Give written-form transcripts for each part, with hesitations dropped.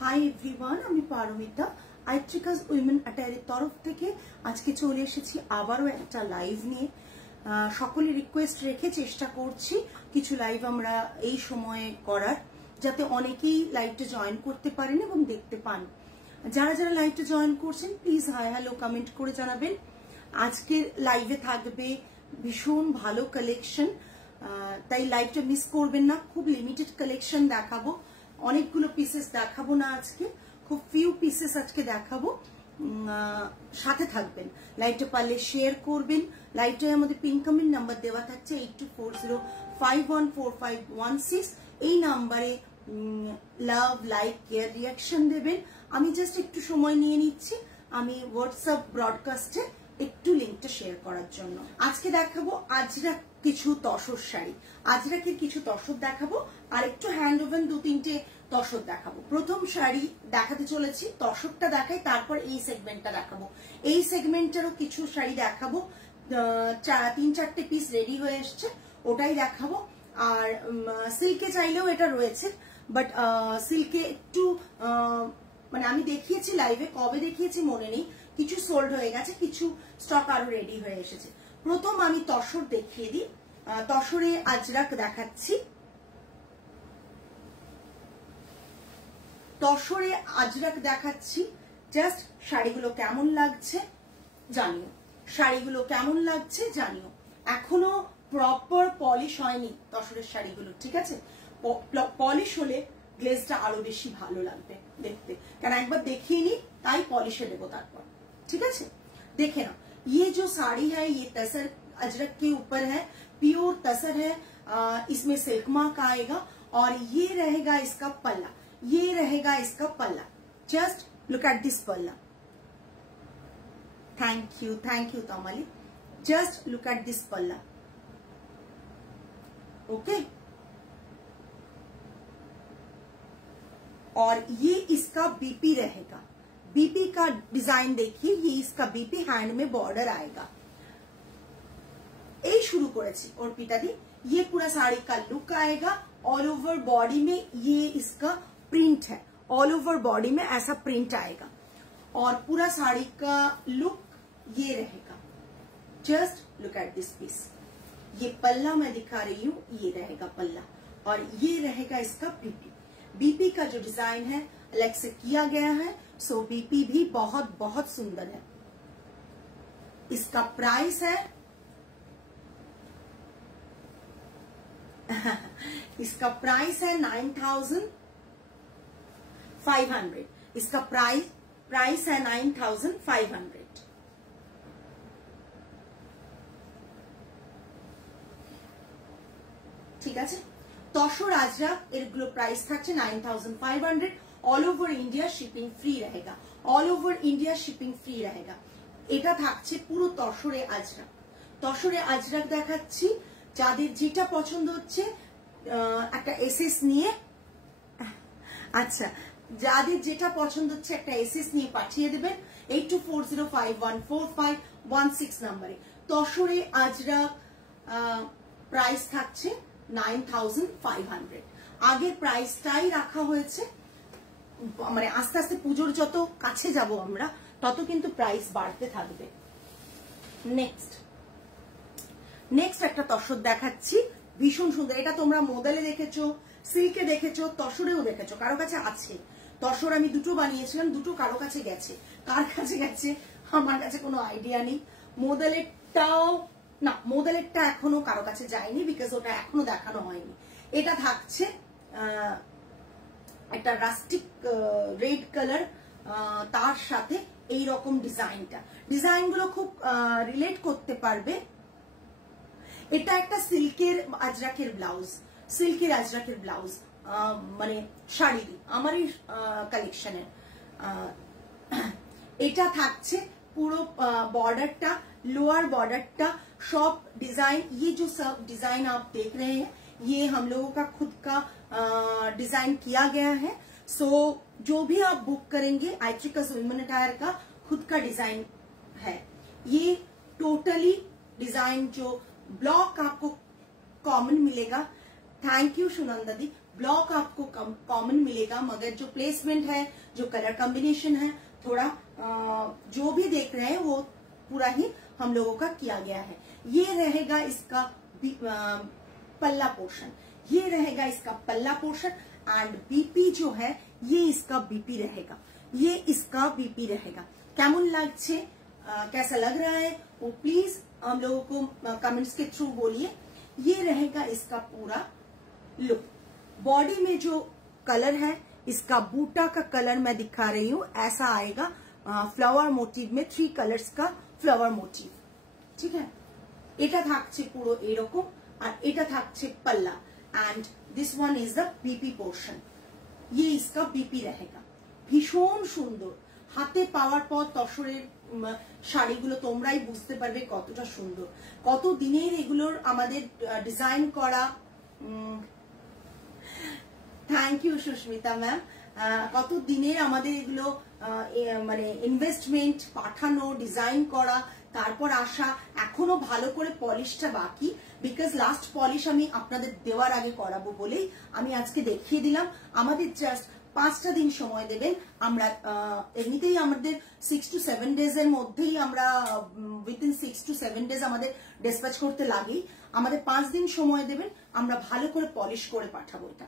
Hi everyone, আমি Paromita আইট্রিকাস women অ্যাটায়ারের তরফ থেকে আজকে চলে এসেছি আবারও একটা লাইভ নিয়ে। সকলে রিকোয়েস্ট রেখে চেষ্টা করছি কিছু লাইভ আমরা এই সময়ে করার, যাতে অনেকেই লাইভটা জয়েন করতে পারেন এবং দেখতে পান। যারা যারা লাইভটা জয়েন করছেন প্লিজ হাই হ্যালো কমেন্ট করে জানাবেন। আজকের লাইভে থাকবে ভীষণ ভালো কালেকশন, তাই লাইভটা মিস করবেন না। খুব লিমিটেড কালেকশন দেখাবো, অনেকগুলো পিসেস দেখাবো না আজকে, খুব ফিউ পিসেস আজকে দেখাবো। সাথে থাকবেন, লাইভটা পারলে শেয়ার করবেন। লাইভটায় আমাদের পিন কমেন্ট নাম্বার দেওয়া থাকছে 8240514516। এই নাম্বারে লাভ, লাইক, কেয়ার, রিয়াকশন দেবেন। আমি জাস্ট একটু সময় নিয়ে নিচ্ছি আমি হোয়াটসঅ্যাপ ব্রডকাস্টে একটু লিঙ্কটা শেয়ার করার জন্য। আজকে দেখাবো আজরাক কিছু তসর শাড়ি, আজরাকের কিছু তসর দেখাবো, আর একটু হ্যান্ড ওভেন দু তিনটে তসর দেখাবো। প্রথম শাড়ি দেখাতে চলেছি, তসরটা দেখাই, তারপর এই সেগমেন্টটা দেখাবো। এই সেগমেন্টেরও কিছু শাড়ি দেখাবো, 3-4টে পিস রেডি হয়ে এসছে, ওটাই দেখাবো। আর সিল্কে চাইলেও এটা রয়েছে, বাট সিল্কে একটু মানে আমি দেখিয়েছি লাইভে, কবে দেখিয়েছি মনে নেই, কিছু সোল্ড হয়ে গেছে, কিছু স্টক আরো রেডি হয়ে এসেছে। প্রথম আমি তসর দেখিয়ে দিই, তসরে আজরাক দেখাচ্ছি। তসরে আজরাক দেখাচ্ছি, জাস্ট শাড়িগুলো কেমন লাগছে জানিও, শাড়িগুলো কেমন লাগছে জানিও। এখনো প্রপার পলিশ হয়নি তসরের শাড়িগুলো, ঠিক আছে? পলিশ হলে গ্লেজটা আরো বেশি ভালো লাগবে দেখতে, কারণ একবার দেখিয়ে নি তাই পলিশে দেবো তারপর, ঠিক আছে? देखे ना, ये जो साड़ी है ये तसर अजरक के ऊपर है, प्योर तसर है, इसमें सिल्क मार्क आएगा और ये रहेगा इसका पल्ला, ये रहेगा इसका पल्ला। जस्ट लुक एट दिस पल्ला। Thank you Tamali. Just look at this पल्ला, ओके? और ये इसका बीपी रहेगा, बीपी का डिजाइन देखिए, ये इसका बीपी हैंड में बॉर्डर आएगा। ये शुरू करेছি अर्पिता दी, ये पूरा साड़ी का लुक आएगा। ऑल ओवर बॉडी में ये इसका प्रिंट है, ऑल ओवर बॉडी में ऐसा प्रिंट आएगा और पूरा साड़ी का लुक ये रहेगा। Just look at this piece. ये पल्ला मैं दिखा रही हूँ, ये रहेगा पल्ला और ये रहेगा इसका बीपी। बीपी का जो डिजाइन है अलग से किया गया है, सो बीपी भी बहुत बहुत सुंदर है। इसका प्राइस है इसका प्राइस है 9500। इसका प्राइस है 9500। ঠিক আছে? তসর আজরাক এরগুলো প্রাইস থাকছে 9500। All over India shipping free रहेगा, all over India shipping free रहेगा। এটা থাকছে পুরো তসরে আজরাক। তসরে আজরাক দেখাচ্ছি, যাদের যেটা পছন্দ হচ্ছে একটা এসএস নিয়ে, আচ্ছা যাদের যেটা পছন্দ হচ্ছে একটা এসএস নিয়ে পাঠিয়ে দেবেন 8240514516 নম্বরে। তসরে আজরাক প্রাইস থাকছে 9500। আগের প্রাইসটাই রাখা হয়েছে, মানে আস্তে আস্তে পুজোর যত কাছে যাব আমরা তত কিন্তু প্রাইস বাড়তে থাকবে। নেক্সট একটা তসর দেখাচ্ছি, ভীষণ সুন্দর। এটা তোমরা মোডেলে দেখেছো, সিল্কে দেখেছো, তসরেও দেখেছো, কারো কাছে আছে। তসর আমি দুটো বানিয়েছিলাম, দুটো কারো কাছে গেছে, কার কাছে গেছে আমার কাছে কোনো আইডিয়া নেই। মোডেলেরটা এখনো কারো কাছে যায়নি, বিকজ ওটা এখনো দেখানো হয়নি। এটা থাকছে একটা রাস্টিক রেড কালার, তার সাথে এই রকম ডিজাইনগুলো খুব রিলেট করতে পারবে। এটা একটা সিল্কের আজরাকের ব্লাউজ, সিল্কের আজরাকের ব্লাউজ, মানে শাড়ি আমারই কালেকশনের। এটা থাকছে পুরো बॉर्डरটা, लोअर बॉर्डरটা सब डिजाइन, ये जो सब डिजाइन आप देख रहे हैं ये हम लोगों का खुद का डिजाइन किया गया है। सो जो भी आप बुक करेंगे आइट्रिकास वुमेन अटायर का खुद का डिजाइन है। ये टोटली डिजाइन जो ब्लॉक आपको कॉमन मिलेगा। Thank you Sunanda the. Block आपको कॉमन मिलेगा, मगर जो प्लेसमेंट है, जो कलर कॉम्बिनेशन है, थोड़ा जो भी देख रहे हैं वो पूरा ही हम लोगों का किया गया है। ये रहेगा इसका पल्ला पोर्शन, ये रहेगा इसका पल्ला पोर्शन एंड बीपी जो है ये इसका बीपी रहेगा, ये इसका बीपी रहेगा। केमन लागছে, कैसा लग रहा है वो प्लीज हम लोगों को कमेंट्स के थ्रू बोलिए। ये रहेगा इसका पूरा लुक। बॉडी में जो कलर है इसका बूटा का कलर मैं दिखा रही हूं, ऐसा आएगा फ्लावर मोटिव में 3 कलर्स का फ्लावर मोटिव, ठीक है। এটা থাকছে পুরো এরকম আর এটা থাকছে पल्ला and this one is the BP portion. ये इसका बीपी रहेगा, ভীষণ সুন্দর। হাতে পাওয়ার পর তসরের শাড়িগুলো তোমরাই বুঝতে পারবে কতটা সুন্দর, কত দিনের এগুলোর আমাদের ডিজাইন করা। Thank you Susmita ma'am. কত দিনের আমাদের এগুলো মানে ইনভেস্টমেন্ট, পাঠানো, ডিজাইন করা, তারপর আসা, এখনো ভালো করে পলিশটা বাকি। বিকজ লাস্ট পলিশ আমি আপনাদের দেওয়ার আগে করাবো বলেই আমি আজকে দেখিয়ে দিলাম। আমাদের জাস্ট 5টা দিন সময় দেবেন। আমরা এমনিতেই আমাদের 6 to 7 days এর মধ্যেই আমরা উইদিন 6 to 7 days আমাদের ডিসপ্যাচ করতে লাগেই। আমাদের 5 দিন সময় দেবেন, আমরা ভালো করে পলিশ করে পাঠাবো এটা।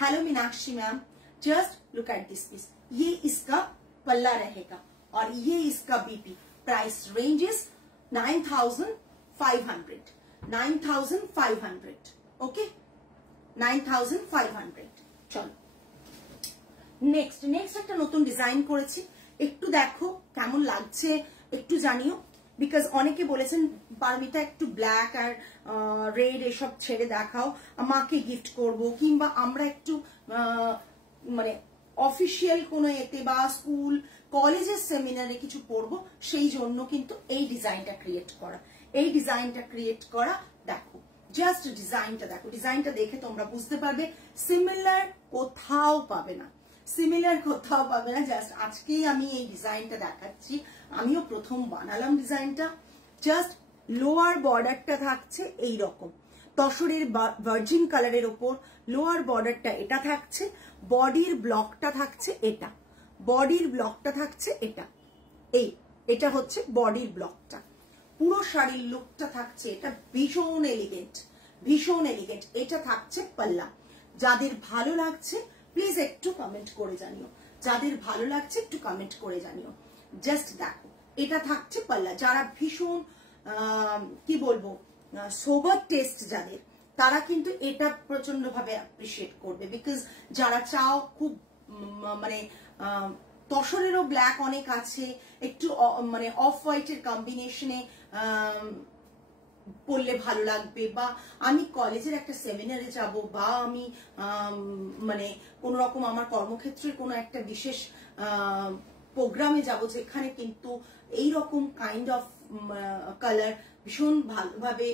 Hello Meenakshi ma'am, just look at this piece. ये इसका पल्ला रहेगा और ये इसका BP. Price range is 9,500, 9,500, okay 9,500। चलो नेक्स्ट একটা নতুন ডিজাইন করেছি, একটু দেখো কেমন লাগছে, একটু জানিও। বিকজ অনেকে বলেছেন পারমিতা একটু ব্ল্যাক আর রেড এসব ছেড়ে দেখাও, মাকে গিফট করব, কিংবা আমরা একটু মানে অফিসিয়াল কোনো এতে বা স্কুল কলেজের সেমিনারে কিছু পড়বো, সেই জন্য কিন্তু এই ডিজাইনটা ক্রিয়েট করা। এই ডিজাইনটা ক্রিয়েট করা দেখো, জাস্ট ডিজাইনটা দেখো, ডিজাইনটা দেখে তোমরা বুঝতে পারবে সিমিলার কোথাও পাবে না, সিমিলার কোথাও পাবে না। জাস্ট আজকেই আমি এই ডিজাইনটা দেখাচ্ছি, আমিও প্রথম বানালাম ডিজাইনটা। জাস্ট লোয়ার বর্ডারটা থাকছে এই রকম তসরের ভার্জিন কালারের ওপর, লোয়ার বর্ডারটা এটা থাকছে, বডির ব্লকটা থাকছে এটা, বডির ব্লকটা থাকছে এটা, এটা হচ্ছে বডির ব্লকটা। পুরো শাড়ির লুকটা থাকছে এটা ভীষণ এলিগেন্ট, ভীষণ এলিগেন্ট। এটা থাকছে পাল্লা। যাদের ভালো লাগছে প্লিজ একটু কমেন্ট করে জানিও, যাদের ভালো লাগছে একটু কমেন্ট করে জানিও। জাস্ট দেখো এটা থাকছে পাল্লা। যারা ভীষণ কি বলবো সোবার টেস্ট যাদের, তারা কিন্তু এটা প্রচন্ড ভাবে অ্যাপ্রিশিয়েট করবে। বিকজ যারা চাও খুব মানে তসরেরও ব্ল্যাক অনেক আছে, একটু মানে অফ হোয়াইটের কম্বিনেশনে পড়লে ভালো লাগবে, বা আমি কলেজের একটা সেমিনারে যাব, বা আমি মানে কোন রকম আমার কর্মক্ষেত্রের কোনো একটা বিশেষ প্রোগ্রামে যাব যেখানে কিন্তু এই রকম কাইন্ড অফ কালার ভীষণ ভালোভাবে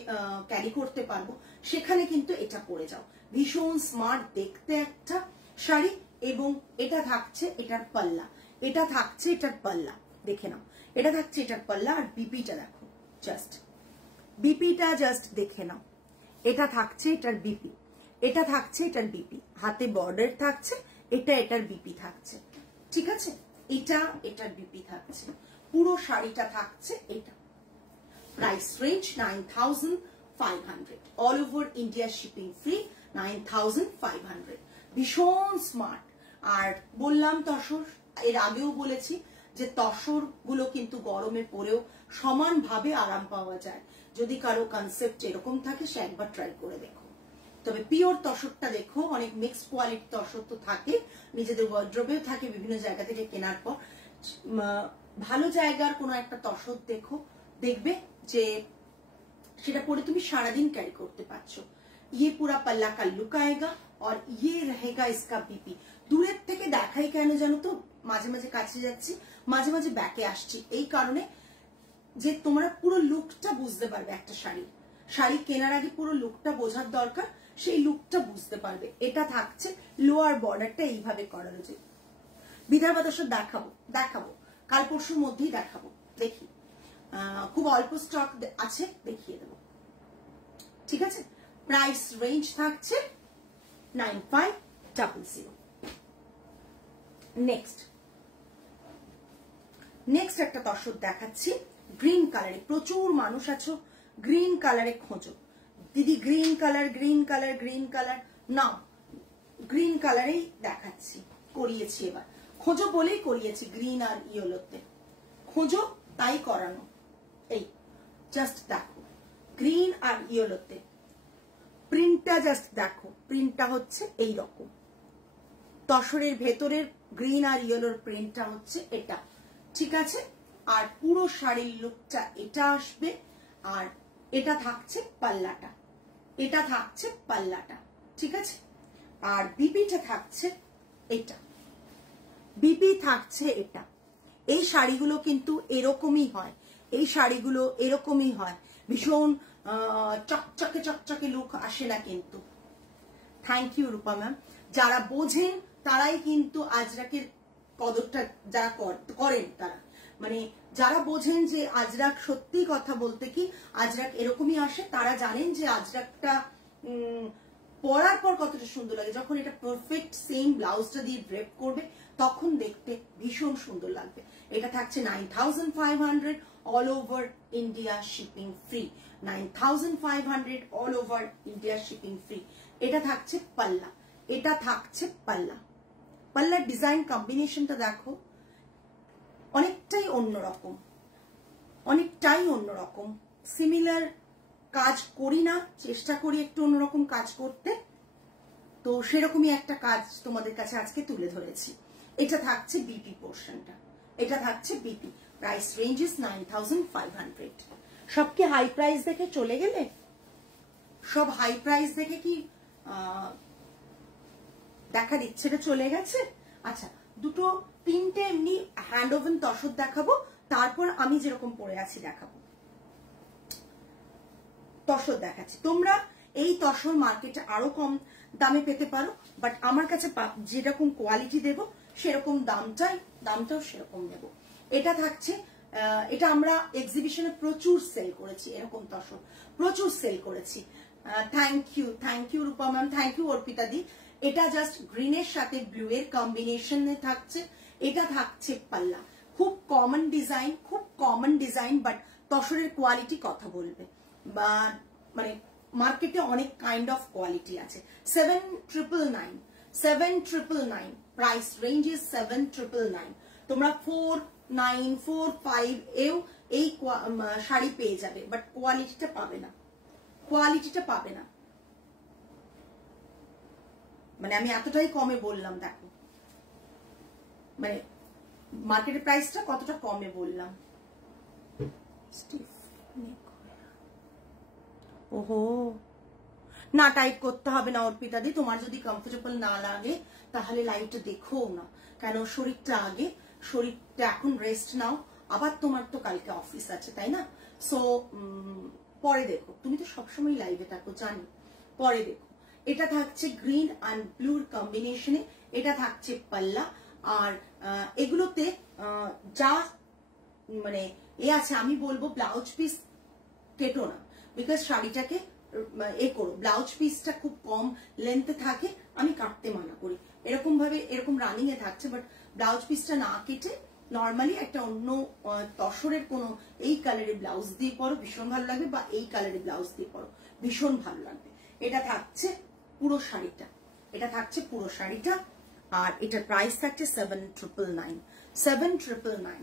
ক্যারি করতে পারবো, সেখানে কিন্তু এটা পরে যাও। ভীষণ স্মার্ট দেখতে একটা শাড়ি। এবং এটা থাকছে এটার পাল্লা, এটা থাকছে এটার পাল্লা, দেখে নাও এটা থাকছে এটার পাল্লা। আর বিপিটা দেখো, জাস্ট বিপিটা জাস্ট দেখে নাও, এটা থাকছে এটার বিপি, এটা থাকছে এটার বিপি, হাতে বর্ডার থাকছে, এটা এটার বিপি থাকছে, ঠিক আছে। এটা এটার বিপি থাকছে, পুরো শাড়িটা থাকছে এটা। Price range 9,500, all over India shipping free, 9,500। ভীষণ স্মার্ট। আর বললাম তসর, এর আগেও বলেছি যে তসর গুলো কিন্তু গরমে পরেও সমানভাবে আরাম পাওয়া যায়। যদি কারো কনসেপ্ট এরকম থাকে সে একবার ট্রাই করে দেখো। তবে পিওর তসরটা দেখো, অনেক মিক্স কোয়ালিটি তসর তো থাকে, নিজেদের ওয়ার্ড্রোবেও থাকে বিভিন্ন জায়গা থেকে কেনার পর। ভালো জায়গার কোনো একটা তসর দেখো, দেখবে যে সেটা পরে তুমি সারাদিন ক্যারি করতে পারছো। ये पूरा पल्ला का लुक आएगा और ये रहेगा इसका बीपी। দূরের থেকে দেখাই কেন জানো তো, মাঝে মাঝে কাছে যাচ্ছি, মাঝে মাঝে ব্যাকে আসছি, এই কারণে যে তোমরা পুরো লুকটা বুঝতে পারবে। একটা শাড়ি কেনার আগে পুরো লুকটা বোঝার দরকার, সেই লুকটা বুঝতে পারবে। এটা থাকছে লোয়ার বর্ডারটা এইভাবে করা রয়েছে। বিদর্ভ তসর দেখাবো কাল পরশুর মধ্যেই দেখাবো, দেখি খুব অল্প স্টক আছে, দেখিয়ে দেবো, ঠিক আছে। প্রাইস রেঞ্জ থাকছে 9500। নেক্সট একটা তসর দেখাচ্ছি গ্রিন কালারে। প্রচুর মানুষ আছো গ্রিন কালারে খোঁজো, দিদি গ্রিন কালার না, গ্রিন কালারেই দেখাচ্ছি, করিয়েছি এবার। খোঁজো বলেই করিয়েছি, গ্রিন আর ইয়েলোতে খোঁজো তাই করানো। এই জাস্ট দেখো গ্রিন আর ইয়েলোতে প্রিন্টটা, জাস্ট দেখো প্রিন্টটা হচ্ছে এই রকম। তসরের ভেতরের গ্রিন আর ইয়েলোর প্রিন্টটা হচ্ছে এটা, ঠিক আছে। আর পুরো শাড়ির লুকটা এটা আসবে। আর এটা থাকছে পাল্লাটা, ঠিক আছে। আর বিপিটা থাকছে এটা, বিপি থাকছে এটা। এই শাড়িগুলো কিন্তু এরকমই হয়, ভীষণ চকচকে লুক আসে না কিন্তু। Thank you Rupa ma'am. যারা বোঝেন তারাই কিন্তু আজরাকের কদরটা যারা করেন, তারা মানে যারা বোঝেন যে আজরাক সত্যি কথা বলতে কি আজরাক এরকমই আসে, তারা জানেন যে আজরাকটা পরার পর কতটা সুন্দর লাগে। যখন এটা পারফেক্ট সেম ব্লাউজটা দিয়ে ড্রেপ করবে তখন দেখতে ভীষণ সুন্দর লাগবে। এটা থাকছে 9500 all over India shipping free, 9500 all over India shipping free. এটা থাকছে পাল্লা, পাল্লার ডিজাইন কম্বিনেশনটা দেখো, অনেকটাই অন্যরকম। সিমিলার কাজ করি না, চেষ্টা করি একটু অন্যরকম কাজ করতে, তো সেরকমই একটা কাজ তোমাদের কাছে আজকে তুলে ধরেছি। এটা থাকছে বিপি পোর্শনটা, প্রাইস রেঞ্জ ইজ 9500। সব কি হাই প্রাইস দেখে চলে গেলে? সব হাই প্রাইস দেখে কি দেখার ইচ্ছেটা চলে গেছে? আচ্ছা, দুটো তিনটে এমনি হ্যান্ড ওভেন তসর দেখাবো, তারপর আমি যেরকম পরে আছি দেখাবো। তসর দেখাচ্ছি, তোমরা এই তসর মার্কেটে আরো কম দামে পেতে পারো, বাট আমার কাছে যেরকম কোয়ালিটি দেবো সেরকম দামটাও সেরকম নেব। এটা থাকছে, এটা আমরা এক্সিবিশনে প্রচুর সেল করেছি, এরকম তসর প্রচুর সেল করেছি। Thank you Rupa ma'am, thank you Arpita di. এটা জাস্ট গ্রিনের সাথে ব্লু এর কম্বিনেশনে থাকছে। এটা থাকছে পাল্লা, খুব কমন ডিজাইন, বাট তসরের কোয়ালিটি কথা বলবে, বা মানে মার্কেটে অনেক কাইন্ড অফ কোয়ালিটি আছে। 7999 প্রাইস রেঞ্জ ইজ 7999। তোমরা 4945 এও এই শাড়ি পেয়ে যাবে, বাট কোয়ালিটিটা পাবে না। মানে আমি এতটাই কমে বললাম, দেখো মানে মার্কেটের প্রাইসটা কতটা কমে বললাম। ওহো না, টাইপ করতে হবে না অর্পিতা দি, তোমার যদি কমফোর্টেবল না লাগে তাহলে লাইভটা দেখো না, কেন শরীরটা এখন রেস্ট নাও, আবার তোমার তো কালকে অফিস আছে, তাই না? সো পরে দেখো, তুমি তো সবসময় লাইভে থাকো জানি, পরে দেখো। এটা থাকছে গ্রিন অ্যান্ড ব্লুর কম্বিনেশনে, এটা থাকছে পাল্লা। আর এগুলোতে যা মানে আছে, আমি বলবো ব্লাউজ পিস কেটো না, বিকজ শাড়িটাকে করো, ব্লাউজ পিসটা খুব কম লেন্থে থাকে, আমি কাটতে মানা করি। এরকম রানিং এ থাকছে, বাট ব্লাউজ পিসটা না কেটে নর্মালি একটা অন্য তসরের কোনো এই কালারের ব্লাউজ দিয়ে পরো, ভীষণ ভালো লাগবে, বা এই কালারের ব্লাউজ দিয়ে পরো, ভীষণ ভালো লাগবে। এটা থাকছে পুরো শাড়িটা, আর এটার প্রাইস থাকছে 7999।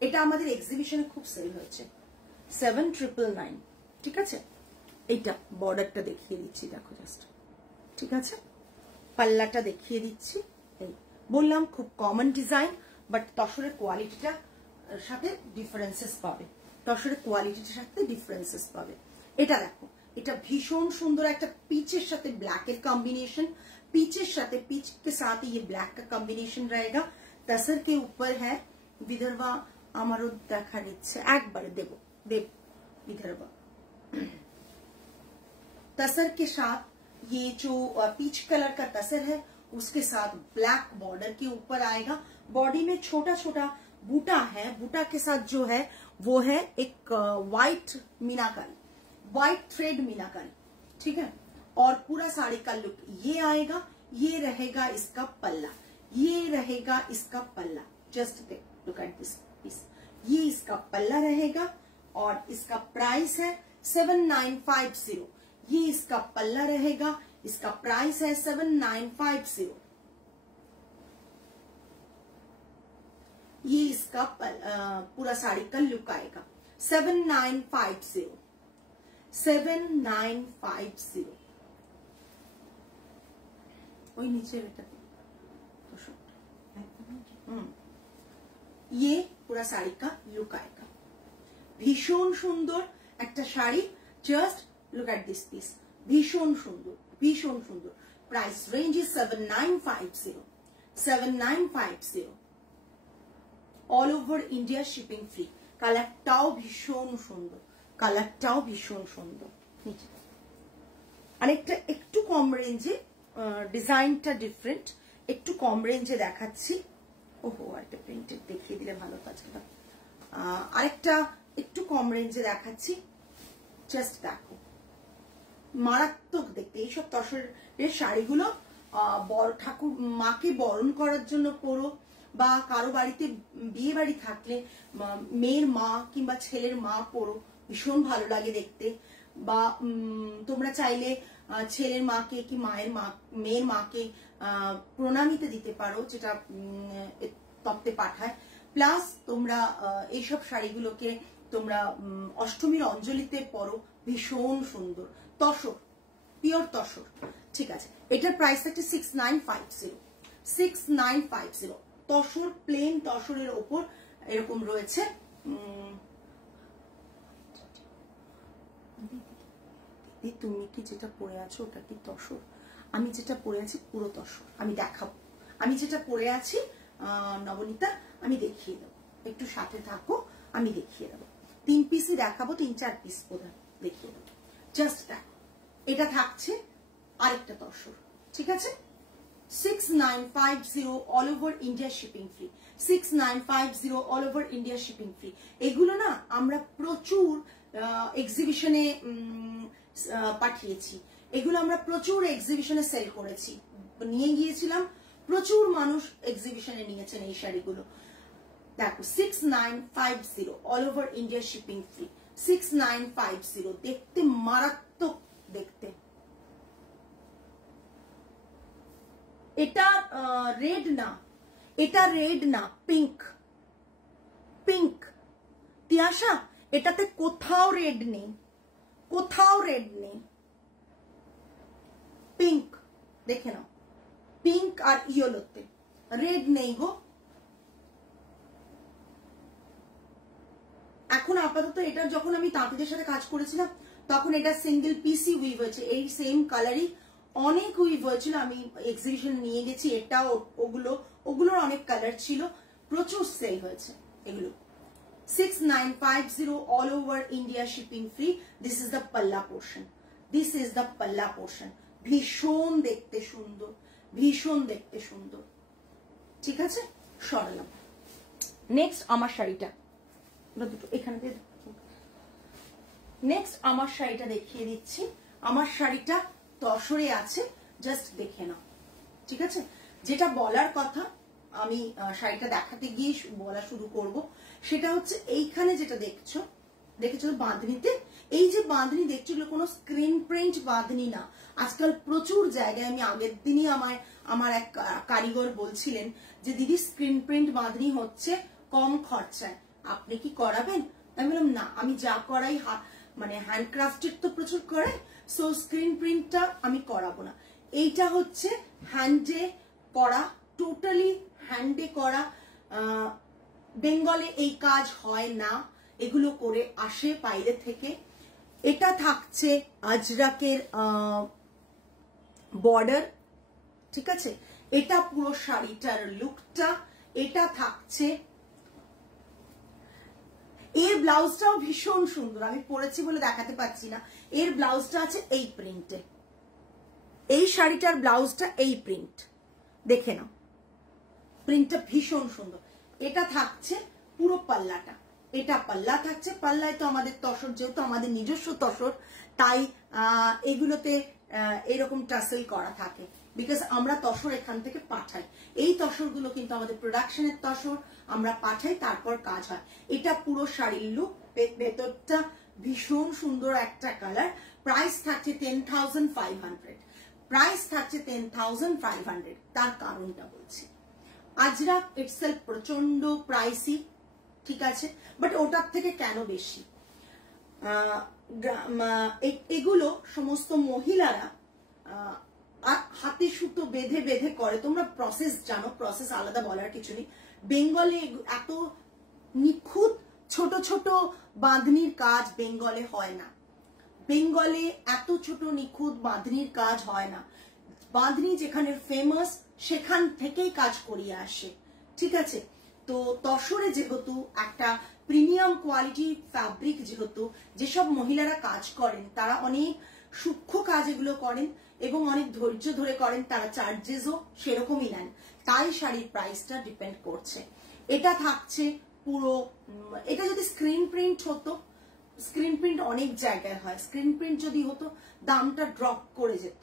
এটা আমাদের এক্সিবিশনে খুব সেল হয়েছে, 7999, ঠিক আছে। এইটা বর্ডারটা দেখিয়ে দিচ্ছি, দেখো জাস্ট, ঠিক আছে। পাল্লাটা দেখিয়ে দিচ্ছি, এই বললাম খুব কমন ডিজাইন, বাট তসরের কোয়ালিটিটার সাথে ডিফারেন্সেস পাবে। এটা দেখো, এটা ভীষণ সুন্দর একটা পিচের সাথে ব্ল্যাকের কম্বিনেशन, पीच के साथ ये ब्लैक का कॉम्बिनेशन रहेगा। तसर के ऊपर है विदर्भा आमारो देखा दिच्छे एक बार देव विदर्भा। तसर के साथ ये जो पीच कलर का तसर है उसके साथ ब्लैक बॉर्डर के ऊपर आएगा। बॉडी में छोटा छोटा बूटा है, बूटा के साथ जो है वो है एक व्हाइट मीनाकारी, व्हाइट थ्रेड मीनाकारी, ठीक है। और पूरा साड़ी का लुक ये आएगा। ये रहेगा इसका पल्ला, ये रहेगा इसका पल्ला। Just look at this piece, ये इसका पल्ला रहेगा और इसका प्राइस है 7950। ये इसका पल्ला रहेगा, इसका प्राइस है 7950। ये इसका पूरा साड़ी का लुक आएगा 7950, 7950। ওই নিচে এটা ये पूरा साड़ी का लुक आएगा। भीषण सुंदर एक sari. Just look at this piece, भीषण सुंदर, भीषण सुंदर। Price range is 7950, 7950। All over India shipping free. কালারটাও ভীষণ সুন্দর, কালারটাও ভীষণ সুন্দর। নিচে আরেকটা একটু কম রেঞ্জে, ডিজাইনটা ডিফারেন্ট, একটু কম রেঞ্জে দেখাচ্ছি। ওহো, আরেকটা প্রিন্টেড দেখিয়ে দিলে ভালো কাজ হবে। আরেকটা একটু কম রেঞ্জে দেখাচ্ছি। জাস্ট দেখো, মারাত্মক দেখতে। এইসব তসরের শাড়িগুলো বড় ঠাকুর মাকে বরণ করার জন্য পরো, বা কারো বাড়িতে বিয়ে বাড়ি থাকলে মেয়ের মা কিংবা ছেলের মা পরো, ভীষণ ভালো লাগে দেখতে। বা তোমরা চাইলে ছেলের মাকে কি মেয়ের মাকে প্রণামিতে দিতে পারো, যেটা তপ্তে পাঠায়। প্লাস তোমরা এইসব শাড়িগুলোকে তোমরা অষ্টমীর অঞ্জলিতে পরো, ভীষণ সুন্দর। তসর, পিওর তসর। ঠিক আছে, এটার প্রাইস হচ্ছে 6950, 6950। তসর, প্লেন তসরের ওপর এরকম রয়েছে। তুমি কি যেটা পরে আছো ওটা কি তসর? আমি যেটা পরে আছি পুরো তসর। আমি দেখাবো, আমি যেটা পরে আছি নবনীতা, আমি দেখিয়ে দেবো। একটু সাথে থাকো, আমি দেখিয়ে দেবো। 3 পিসই দেখাবো, 3-4 পিস বোধহয় দেখিয়ে দেবো। জাস্ট দেখো, এটা থাকছে আরেকটা তসর। ঠিক আছে, 6950 all over India shipping free, 6950 all over India shipping free. এগুলো না আমরা প্রচুর এক্সিবিশনে পাঠিয়েছি, এগুলো আমরা প্রচুর এক্সিবিশনে সেল করেছি, নিয়ে গিয়েছিলাম। প্রচুর মানুষ এক্সিবিশনে নিয়েছেন এই শাড়িগুলো। দেখো 6950 all over India shipping free, 6950। দেখতে মারাত্মক দেখতে। এটা রেড না, এটা রেড না, পিঙ্ক, পিঙ্ক। তিয়াশা, এটাতে কোথাও রেড নেই, কোথাও রেড নেই, পিঙ্ক। দেখে নাও, পিঙ্ক আর ইয়েলোতে, রেড নেই গো। এখন আপাতত এটা যখন আমি তাঁতিদের সাথে কাজ করেছিলাম তখন এটা সিঙ্গেল পিসি উইভ হয়েছে, এই সেম কালারই অনেক উইভ হয়েছিল। আমি এক্সিবিশন নিয়ে গেছি, এটাও ওগুলোর অনেক কালার ছিল, প্রচুর সেল হয়েছে এগুলো। 6950 all over India shipping free. This is the পাল্লা পোর্শন, দিস ইজ দ্য পাল্লা পোর্শন। ভীষণ দেখতে সুন্দর, ভীষণ দেখতে সুন্দর। ঠিক আছে, সরালাম। নেক্সট আমার শাড়িটা, দুটো এখানে দিয়ে। নেক্সট আমার শাড়িটা দেখিয়ে দিচ্ছি। আমার শাড়িটা তসরে আছে, জাস্ট দেখে নাও। ঠিক আছে, যেটা বলার কথা আমি শাড়িটা দেখাতে গিয়ে বলা শুরু করব, সেটা হচ্ছে এইখানে যেটা দেখছো বাঁধনিতে, এই যে বাঁধনি দেখছো এগুলো কোনো স্ক্রিন প্রিন্ট বাঁধনি না। আজকাল প্রচুর জায়গায়, আমি আগের দিনই আমার এক কারিগর বলছিলেন যে দিদি স্ক্রিন প্রিন্ট বাঁধনি হচ্ছে কম খরচায়, আপনি কি করাবেন? আমি বললাম না, আমি যা করাই মানে হ্যান্ডক্রাফটেড তো প্রচুর করাই, সো স্ক্রিন প্রিন্টটা আমি করাবো না। এইটা হচ্ছে হ্যান্ডে করা, টোটালি হ্যান্ডে করা। বেঙ্গলে এই কাজ হয় না, এগুলো করে আসে বাইরে থেকে। এটা থাকছে আজরাকের বর্ডার। ঠিক আছে, এটা পুরো শাড়িটার লুকটা। এটা থাকছে, এর ব্লাউজটাও ভীষণ সুন্দর, আমি পরেছি বলে দেখাতে পাচ্ছি না। এর ব্লাউজটা আছে এই প্রিন্টে, এই শাড়িটার ব্লাউজটা এই প্রিন্ট, দেখে নাও, প্রিন্টটা ভীষণ সুন্দর। এটা থাকছে পুরো পাল্লাটা, এটা পাল্লা থাকছে। পাল্লায় তো আমাদের তসর, যেহেতু আমাদের নিজস্ব তসর, তাই এগুলোতে এরকম টাসেল করা থাকে, বিকজ আমরা তসর এখান থেকে পাঠাই। এই তসরগুলো কিন্তু আমাদের প্রোডাকশনের তসর, আমরা পাঠাই, তারপর কাজ হয়। এটা পুরো শাড়ির লুক, ভেতরটা ভীষণ সুন্দর একটা কালার। প্রাইস থাকছে 10,500, প্রাইস থাকছে 10,500। তার কারণটা বলছি, আজরাক ইটসেলফ প্রচন্ড প্রাইসি, ঠিক আছে, বাট ওটার থেকে কেন বেশি, এগুলো সমস্ত মহিলারা হাতে সুতো বেঁধে বেঁধে করে। তোমরা প্রসেস জানো, প্রসেস আলাদা বলার কিছু নেই। বেঙ্গলে এত নিখুঁত ছোট ছোট বাঁধনির কাজ বেঙ্গলে হয় না, বেঙ্গলে এত ছোট নিখুঁত বাঁধনির কাজ হয় না। বাঁধনি যেখানে ফেমাস সেখান থেকেই কাজ করিয়ে আসে, ঠিক আছে। তো তসরে যেহেতু একটা প্রিমিয়াম কোয়ালিটি ফ্যাব্রিক, যেহেতু যেসব মহিলারা কাজ করেন তারা অনেক সূক্ষ্ম কাজ এগুলো করেন এবং অনেক ধৈর্য ধরে করেন, তারা চার্জেসও সেরকমই নেন, তাই শাড়ির প্রাইসটা ডিপেন্ড করছে। এটা থাকছে পুরো, এটা যদি স্ক্রিন প্রিন্ট হতো, স্ক্রিন প্রিন্ট অনেক জায়গায় হয়, স্ক্রিন প্রিন্ট যদি হতো দামটা ড্রপ করে যেত,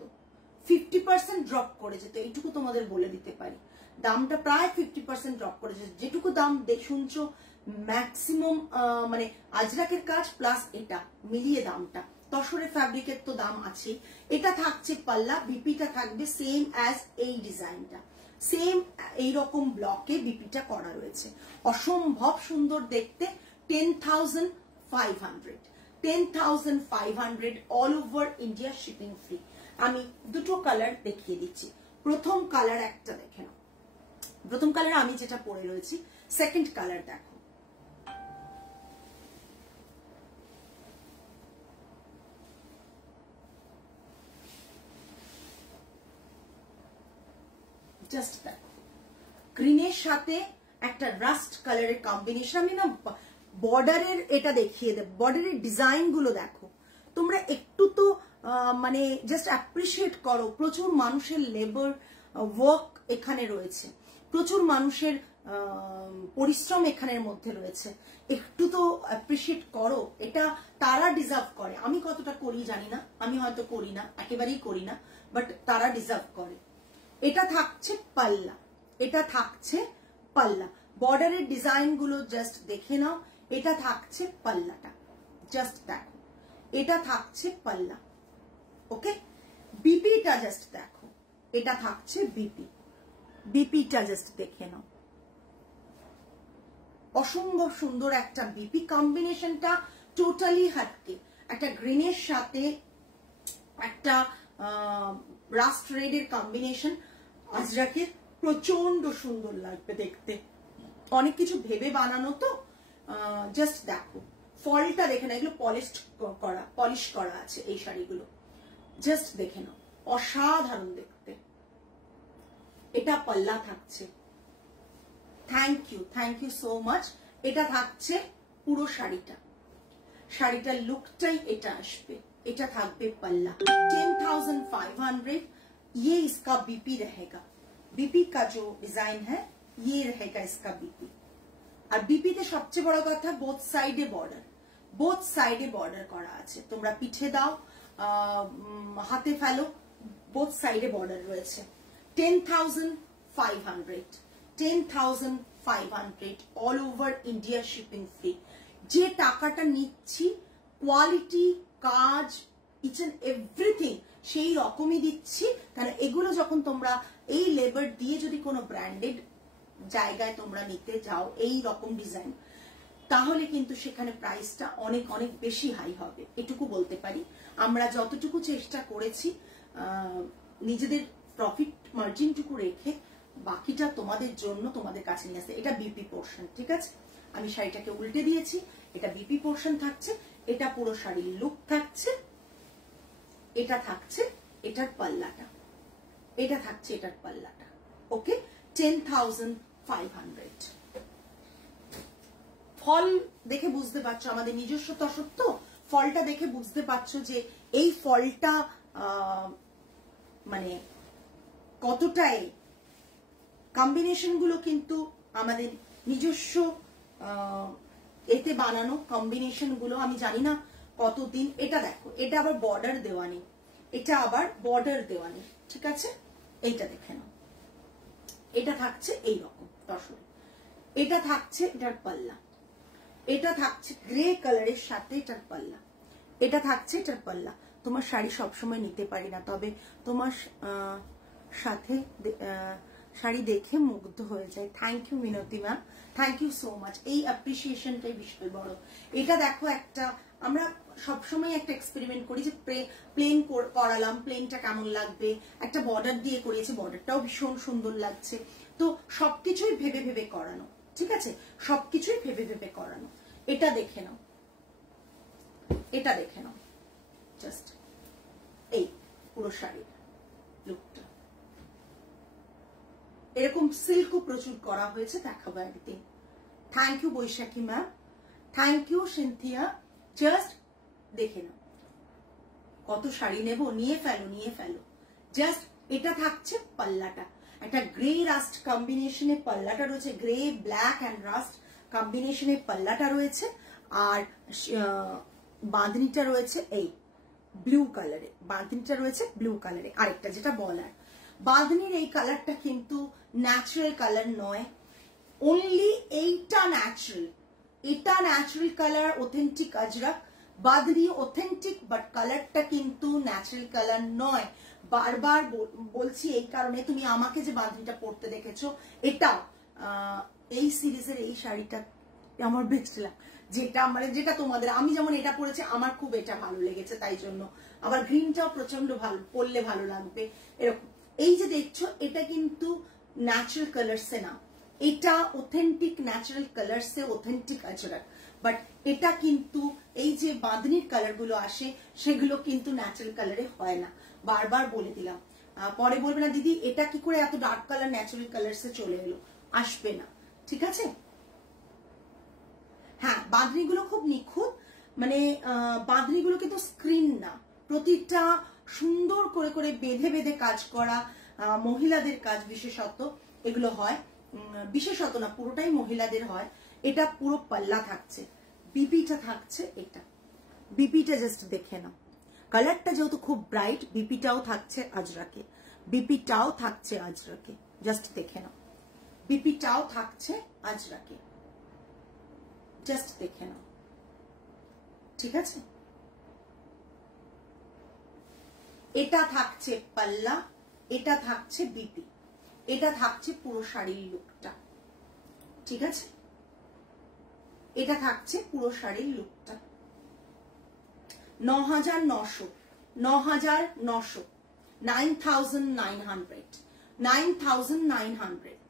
50% ড্রপ করে যেত, এইটুকু তোমাদের বলে দিতে পারি। দামটা প্রায় 50% ড্রপ করে যেত। যেটুকু দাম শুনছো ম্যাক্সিমাম মানে আজরাকের কাজ প্লাস এটা মিলিয়ে দামটা, তসরের ফ্যাব্রিকের তো দাম আছে। এটা থাকছে পাল্লা, বিপিটা থাকবে সেম অ্যাজ এই ডিজাইনটা, সেম এইরকম ব্লকে বিপিটা করা রয়েছে, অসম্ভব সুন্দর দেখতে। 10,500, 10,500 all over India shipping free. আমি দুটো কালার দেখিয়ে দিচ্ছি। প্রথম কালার একটা দেখে নাও, প্রথম কালার আমি যেটা পরে রয়েছি, সেকেন্ড কালার দেখো। জাস্ট দেখো, গ্রিনের সাথে একটা রাস্ট কালারের কম্বিনেশন। আমি না বর্ডারের এটা দেখিয়ে দেব, বর্ডারের ডিজাইন গুলো দেখো তোমরা একটু তো মানে জাস্ট অ্যাপ্রিসিয়েট করো। প্রচুর মানুষের লেবার ওয়ার্ক এখানে রয়েছে, প্রচুর মানুষের পরিশ্রম এখানের মধ্যে রয়েছে, একটু তো অ্যাপ্রিসিয়েট করো। এটা তারা ডিজার্ভ করে, আমি কতটা করি জানি না, আমি হয়তো করি না, একেবারেই করি না, বাট তারা ডিজার্ভ করে। এটা থাকছে পাল্লা, এটা থাকছে পাল্লা, বর্ডারের ডিজাইন গুলো জাস্ট দেখে নাও। এটা থাকছে পাল্লাটা, জাস্ট দেখো, এটা থাকছে পাল্লা, ওকে। বিপিটা জাস্ট দেখো, এটা থাকছে বিপি, বিপিটা জাস্ট দেখে নাও, অসম্ভব সুন্দর একটা বিপি। কম্বিনেশনটা টোটালি হাটকে, একটা গ্রিনের সাথে একটা রাস্ট রেডের কম্বিনেশন আজরাকের প্রচন্ড সুন্দর লাগবে দেখতে। অনেক কিছু ভেবে বানানো তো, জাস্ট দেখো ফলটা দেখে না, এগুলো পলিশ করা আছে এই শাড়িগুলো, জাস্ট দেখে নাও, অসাধারণ দেখতে। এটা পাল্লা থাকছে, থ্যাংক ইউ সো মাচ। এটা থাকছে পুরো শাড়িটা, শাড়িটার লুকটাই এটা আসবে, এটা থাকবে पल्ला 10,500। ये इसका बीपी रहेगा, बीपी का जो डिजाइन है ये रहेगा इसका बीपी। আর বিপিতে সবচেয়ে বড় কথা বোথ সাইডে বর্ডার, বোথ সাইডে বর্ডার করা আছে। তোমরা পিঠে দাও, হাতে ফেলো, বোথ সাইডে বর্ডার রয়েছে। 10,500, 10,500 all over India shipping free. যে টাকাটা নিচ্ছি কোয়ালিটি, কাজ, ইচ এন্ড এভরিথিং সেই রকমই দিচ্ছি। কারণ এগুলো যখন তোমরা এই লেবার দিয়ে যদি কোনো ব্র্যান্ডেড জায়গায় তোমরা নিতে যাও এই রকম ডিজাইন, তাহলে কিন্তু সেখানে প্রাইসটা অনেক অনেক বেশি হাই হবে, এটুকু বলতে পারি। আমরা যতটুকু চেষ্টা করেছি নিজেদের প্রফিট মার্জিনটুকু রেখে বাকিটা তোমাদের জন্য তোমাদের কাছে নিয়ে আসতে। এটা বিপি পোর্শন, ঠিক আছে। আমি শাড়িটাকে উল্টে দিয়েছি, এটা বিপি পোর্শন থাকছে, এটা পুরো শাড়ির লুক থাকছে, এটা থাকছে এটার পাল্লাটা, এটা থাকছে এটার পাল্লাটা, ওকে। 10,500। ফল দেখে বুঝতে পারছো আমাদের নিজস্ব তসত্ব, ফলটা দেখে বুঝতে পারছো যে এই ফলটা মানে কতটাই, কম্বিনেশন গুলো কিন্তু আমাদের নিজস্ব এতে বানানো কম্বিনেশন গুলো। আমি জানি না কতদিন, এটা দেখো, এটা আবার বর্ডার দেওয়া নেই, এটা আবার বর্ডার দেওয়া নেই, ঠিক আছে। এইটা দেখে নাও, এটা থাকছে এইরকম তসরে, এটা থাকছে এটার পাল্লা, এটা থাকছে গ্রে কালারের সাথে এটার পাল্লা, এটা থাকছে এটার পাল্লা। তোমার শাড়ি সবসময় নিতে পারি না, তবে তোমার সাথে শাড়ি দেখে মুগ্ধ হয়ে যায়। Thank you Minati ma'am, thank you so much. এই অ্যাপ্রিসিয়েশনটাই বিশাল বড়। এটা দেখো, একটা আমরা সবসময় একটা এক্সপেরিমেন্ট করি যে প্লেন করালাম, প্লেনটা কেমন লাগবে, একটা বর্ডার দিয়ে করিয়েছি, বর্ডারটাও ভীষণ সুন্দর লাগছে। তো সবকিছুই ভেবে ভেবে করানো, ঠিক আছে, সবকিছুই ভেবে ভেবে করানো। এটা দেখে নাও, এটা দেখে নাও, জাস্ট এই পুরো শাড়ির লুকটা এরকম সিল্কও প্রচুর করা হয়েছে, দেখাবো একদিন। Thank you Baishakhi ma'am, thank you Cynthia. Just দেখে নাও, কত শাড়ি নেব, নিয়ে ফেলো, নিয়ে ফেলো। জাস্ট এটা থাকছে পাল্লাটা, একটা গ্রে রাস্ট কম্বিনেশনে পাল্লাটা রয়েছে, গ্রে ব্ল্যাক অ্যান্ড রাস্ট কম্বিনেশনে পাল্লাটা রয়েছে, আর বাঁধনিটা রয়েছে এই ব্লু কালারে, বাঁধনিটা রয়েছে ব্লু কালারে। আরেকটা যেটা বলার, বাঁধনির এই কালারটা কিন্তু ন্যাচারাল কালার নয়, অনলি এইটা ন্যাচারাল, এটা natural colour, authentic Ajrak. Bandhani authentic, but কালারটা কিন্তু ন্যাচারাল কালার নয়। বারবার বলছি এই কারণে, তুমি আমাকে যে বাঁধনিটা পরতে দেখেছো, এটাও এই সিরিজের এই শাড়িটা আমার বেস্ট লাগে, যেটা মানে যেটা তোমাদের, আমি যেমন এটা পরেছি, আমার খুব এটা ভালো লেগেছে, তাই জন্য। আবার গ্রিনটাও প্রচন্ড ভালো, পরলে ভালো লাগবে এরকম। এই যে দেখছো, এটা কিন্তু ন্যাচারাল কালারসে না, এটা অথেন্টিক ন্যাচারাল কালারসে, অথেন্টিক আজরাক। বাট এটা কিন্তু এই যে বাঁধনির কালার গুলো আসে, সেগুলো কিন্তু ন্যাচারাল কালারে হয় না। বারবার বলে দিলাম, পরে বলবে না দিদি এটা কি করে এত ডার্ক কালার ন্যাচারাল কালারসে চলে এলো, আসবে না, ঠিক আছে। হ্যাঁ, বাঁধনিগুলো খুব নিখুঁত, মানে বাঁধনিগুলো কিন্তু স্ক্রিন না, প্রতিটা সুন্দর করে করে বেঁধে বেঁধে কাজ করা, মহিলাদের কাজ বিশেষত এগুলো হয়, বিশেষত না পুরোটাই মহিলাদের হয়। এটা পুরো পাল্লা থাকছে, বিপিটা থাকছে, এটা বিপিটা জাস্ট দেখে নাও, কালারটা যেহেতু খুব ব্রাইট, বিপিটাও থাকছে আজরাকে, বিপিটাও থাকছে আজরাকে, জাস্ট দেখে নাও, বিপিটাও থাকছে আজরাকে, জাস্ট দেখে নাও, ঠিক আছে। এটা থাকছে পাল্লা, এটা থাকছে বিপি, এটা থাকছে পুরো শাড়ির লুকটা, ঠিক আছে, এটা থাকছে পুরো শাড়ির লুকটা। 9,900, 9,900, 9,900, 9,900,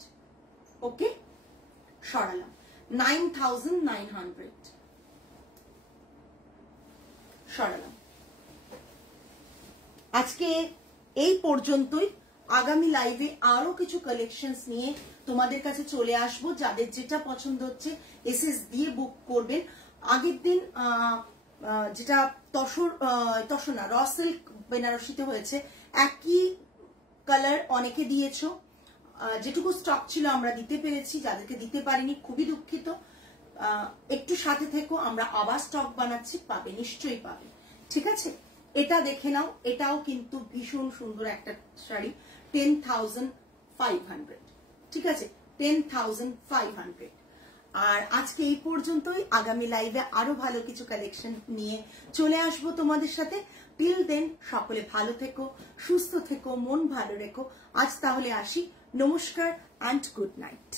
ওকে, সরালাম, 9,900 সরালাম। আজকে এই পর্যন্তই। আগামী লাইভে আরো কিছু কালেকশনস নিয়ে তোমাদের কাছে চলে আসবো। যাদের যেটা পছন্দ হচ্ছে এসএস দিয়ে বুক করবেন। আগের দিন যেটা তসনা র সিল্ক বেনারসিতে হয়েছে, একই কালার অনেকে দিয়েছো, যেটুকু স্টক ছিল আমরা দিতে পেরেছি, যাদেরকে দিতে পারিনি খুবই দুঃখিত। একটু সাথে থেকো, আমরা আবার স্টক বানাচ্ছি, পাবে, নিশ্চয়ই পাবে, ঠিক আছে। এটা দেখে নাও, এটাও কিন্তু ভীষণ সুন্দর একটা শাড়ি, 10,500, ঠিক আছে, 10,500। আর আজকে এই পর্যন্তই। আগামী লাইভে আরো ভালো কিছু কালেকশন নিয়ে চলে আসবো তোমাদের সাথে। টিল দেন সকলে ভালো থেকো, সুস্থ থেকো, মন ভালো রেখো। আজ তাহলে আসি, নমস্কার অ্যান্ড গুড নাইট।